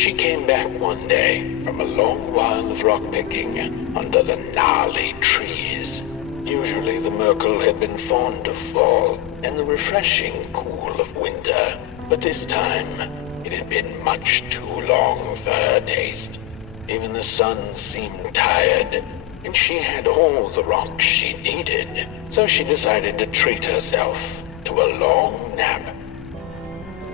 She came back one day from a long while of rock-picking under the gnarly trees. Usually the Merkel had been fond of fall and the refreshing cool of winter, but this time it had been much too long for her taste. Even the sun seemed tired, and she had all the rocks she needed, so she decided to treat herself to a long nap.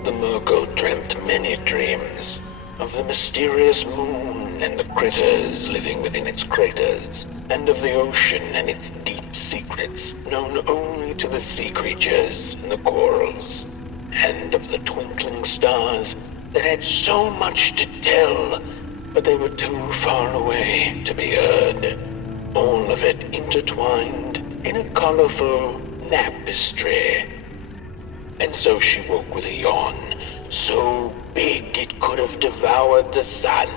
The Merkel dreamt many dreams of the mysterious moon and the critters living within its craters, and of the ocean and its deep secrets known only to the sea creatures and the corals, and of the twinkling stars that had so much to tell, but they were too far away to be heard. All of it intertwined in a colorful tapestry. And so she woke with a yawn, so big it could have devoured the sun.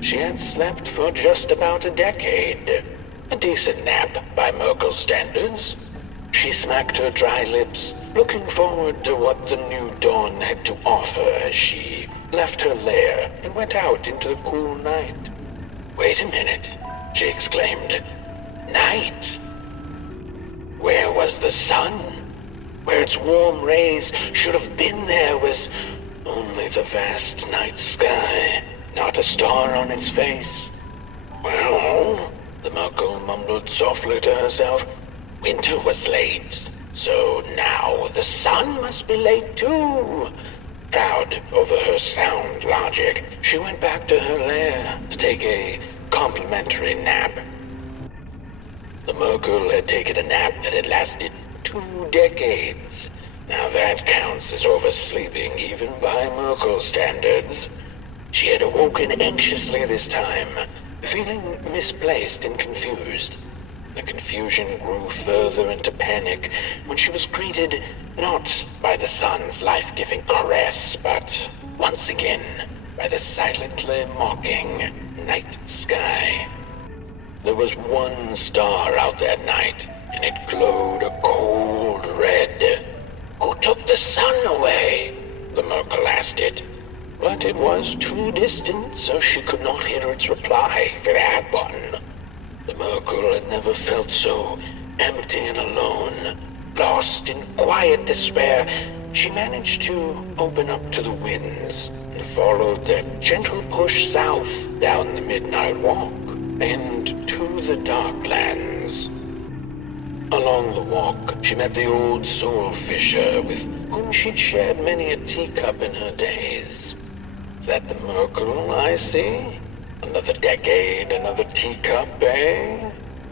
She had slept for just about a decade. A decent nap by Merkel standards. She smacked her dry lips, looking forward to what the new dawn had to offer as she left her lair and went out into the cool night. "Wait a minute," she exclaimed. "Night? Where was the sun? Where its warm rays should have been there was only the vast night sky, not a star on its face." "Well," the Merkel mumbled softly to herself, "winter was late, so now the sun must be late too." Proud over her sound logic, she went back to her lair to take a complimentary nap. The Merkel had taken a nap that had lasted 2 decades. Now that counts as oversleeping even by Merkel standards. She had awoken anxiously this time, feeling misplaced and confused. The confusion grew further into panic when she was greeted not by the sun's life-giving caress, but once again by the silently mocking night sky. There was one star out that night, and it glowed a cold red. "Who took the sun away?" the Merkel asked it. But it was too distant, so she could not hear its reply if it had one. The Merkel had never felt so empty and alone. Lost in quiet despair, she managed to open up to the winds and followed their gentle push south down the midnight walk and to the darklands. Along the walk, she met the old soul fisher with whom she'd shared many a teacup in her days. "Is that the Merkel I see? Another decade, another teacup, eh?"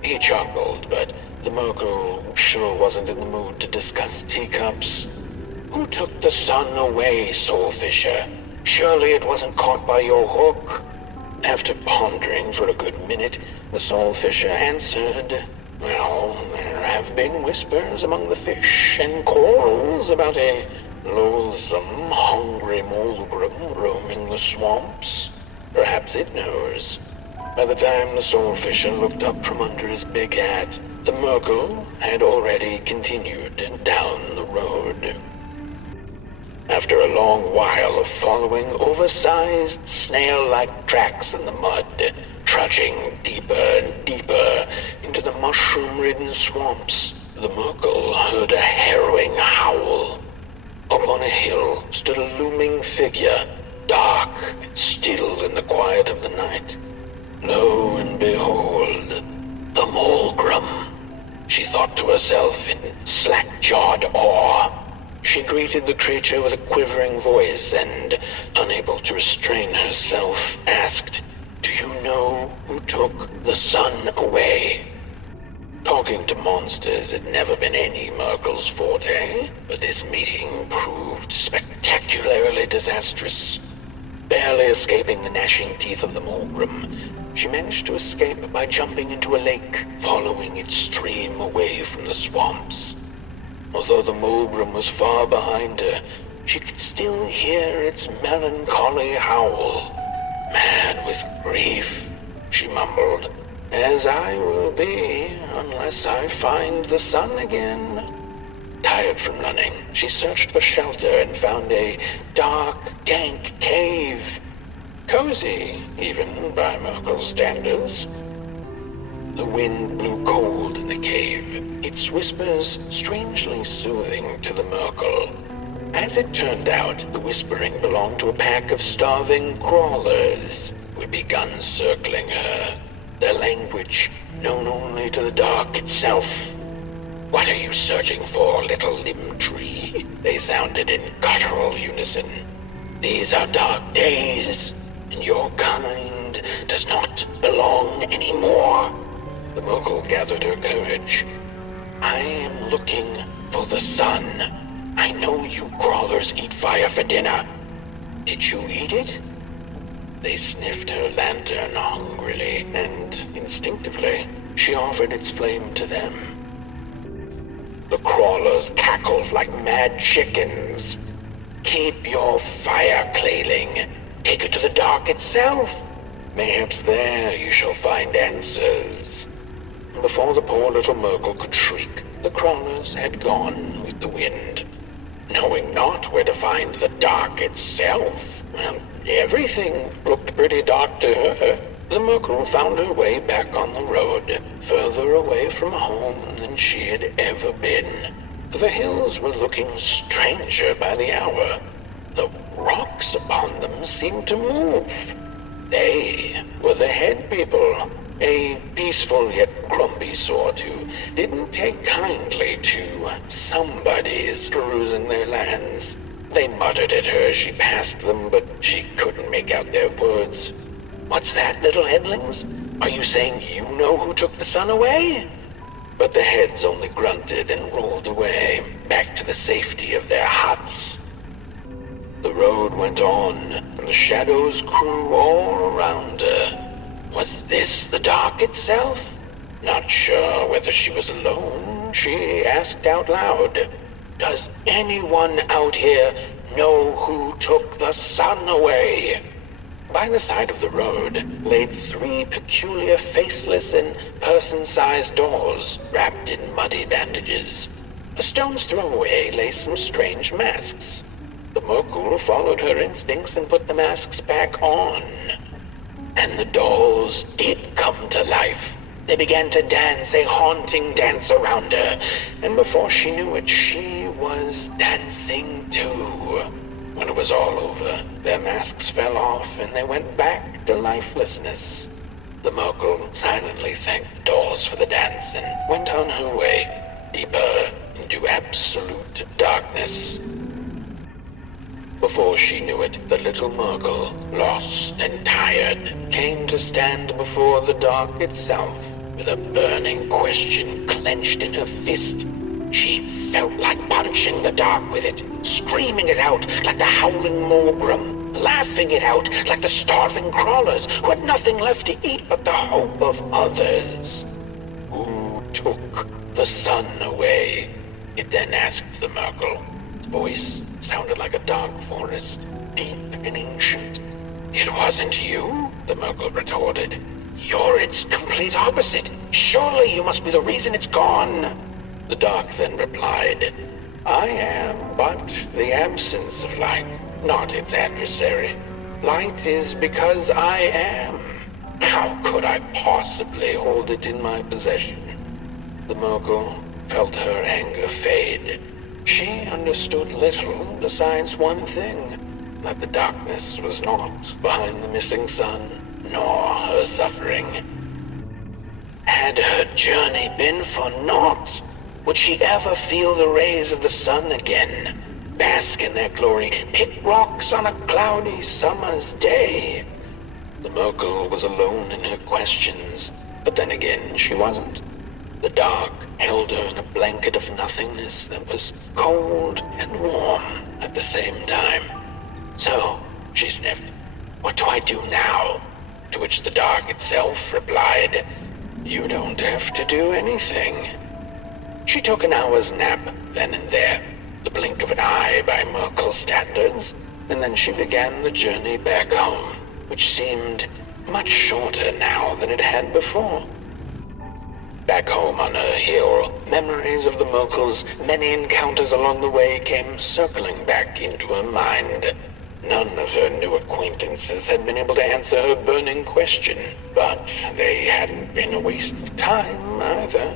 He chuckled, but the Merkel sure wasn't in the mood to discuss teacups. "Who took the sun away, soul fisher? Surely it wasn't caught by your hook?" After pondering for a good minute, the soul fisher answered, "Well, there have been whispers among the fish and corals about a loathsome, hungry Mulgrim roaming the swamps. Perhaps it knows." By the time the soul fisher looked up from under his big hat, the Merkel had already continued down the road. After a long while of following oversized snail-like tracks in the mud, trudging deeper and deeper into the mushroom-ridden swamps, the Merkel heard a harrowing howl. Up on a hill stood a looming figure, dark and still in the quiet of the night. Lo and behold, the Mulgrim, she thought to herself in slack-jawed awe. She greeted the creature with a quivering voice and, unable to restrain herself, asked, "Do you know who took the sun away?" Talking to monsters had never been any Merkel's forte, but this meeting proved spectacularly disastrous. Barely escaping the gnashing teeth of the Mulgrim, she managed to escape by jumping into a lake, following its stream away from the swamps. Although the Mulgrim was far behind her, she could still hear its melancholy howl. "Mad with grief," she mumbled, "as I will be unless I find the sun again." Tired from running, she searched for shelter and found a dark, dank cave. Cozy, even by Merkel's standards. The wind blew cold in the cave, its whispers strangely soothing to the Merkel. As it turned out, the whispering belonged to a pack of starving crawlers who had begun circling her, their language known only to the dark itself. "What are you searching for, little limb tree?" they sounded in guttural unison. "These are dark days, and your kind does not belong anymore." The Merkel gathered her courage. "I am looking for the sun. I know you crawlers eat fire for dinner. Did you eat it?" They sniffed her lantern hungrily, and instinctively, she offered its flame to them. The crawlers cackled like mad chickens. "Keep your fire, Clayling. Take it to the dark itself. Mayhaps there you shall find answers." Before the poor little Merkel could shriek, the crawlers had gone with the wind. Knowing not where to find the dark itself, well, everything looked pretty dark to her. The Merkel found her way back on the road, further away from home than she had ever been. The hills were looking stranger by the hour. The rocks upon them seemed to move. They were the head people, a peaceful yet grumpy sort who didn't take kindly to somebody's perusing their lands. They muttered at her as she passed them, but she couldn't make out their words. "What's that, little headlings? Are you saying you know who took the sun away?" But the heads only grunted and rolled away, back to the safety of their huts. The road went on, and the shadows grew all around her. Was this the dark itself? Not sure whether she was alone, she asked out loud, "Does anyone out here know who took the sun away?" By the side of the road lay 3 peculiar faceless and person-sized dolls wrapped in muddy bandages. A stone's throw away lay some strange masks. The Merkel followed her instincts and put the masks back on. And the dolls did come to life. They began to dance a haunting dance around her, and before she knew it, she was dancing too. When it was all over, their masks fell off and they went back to lifelessness. The Merkel silently thanked the dolls for the dance and went on her way, deeper into absolute darkness. Before she knew it, the little Merkel, lost and tired, came to stand before the dark itself with a burning question clenched in her fist. She felt like punching the dark with it, screaming it out like the howling Morgrim, laughing it out like the starving crawlers who had nothing left to eat but the hope of others. Who took the sun away? It then asked the Merkel. Its voice sounded like a dark forest, deep and ancient. "It wasn't you," the Merkel retorted. "You're its complete opposite. Surely you must be the reason it's gone." The dark then replied, "I am but the absence of light, not its adversary. Light is because I am. How could I possibly hold it in my possession?" The Merkel felt her anger fade. She understood little besides one thing, that the darkness was not behind the missing sun, nor her suffering. Had her journey been for naught? Would she ever feel the rays of the sun again, bask in their glory, pick rocks on a cloudy summer's day? The Merkel was alone in her questions, but then again she wasn't. The dark held her in a blanket of nothingness that was cold and warm at the same time. "So," she sniffed, "what do I do now?" To which the dark itself replied, "You don't have to do anything." She took an hour's nap then and there, the blink of an eye by Merkel's standards, and then she began the journey back home, which seemed much shorter now than it had before. Back home on her hill, memories of the Merkel's many encounters along the way came circling back into her mind. None of her new acquaintances had been able to answer her burning question, but they hadn't been a waste of time either.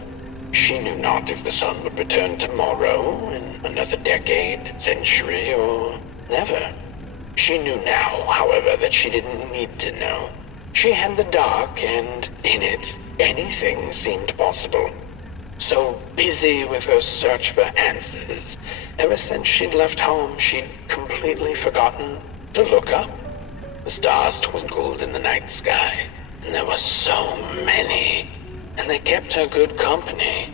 She knew not if the sun would return tomorrow, in another decade, century, or never. She knew now, however, that she didn't need to know. She had the dark, and in it, anything seemed possible. So busy with her search for answers, ever since she'd left home, she'd completely forgotten to look up. The stars twinkled in the night sky, and there were so many, and they kept her good company.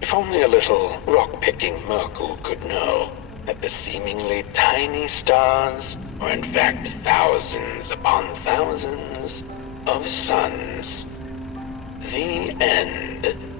If only a little rock-picking Merkel could know that the seemingly tiny stars were in fact thousands upon thousands of suns. The end.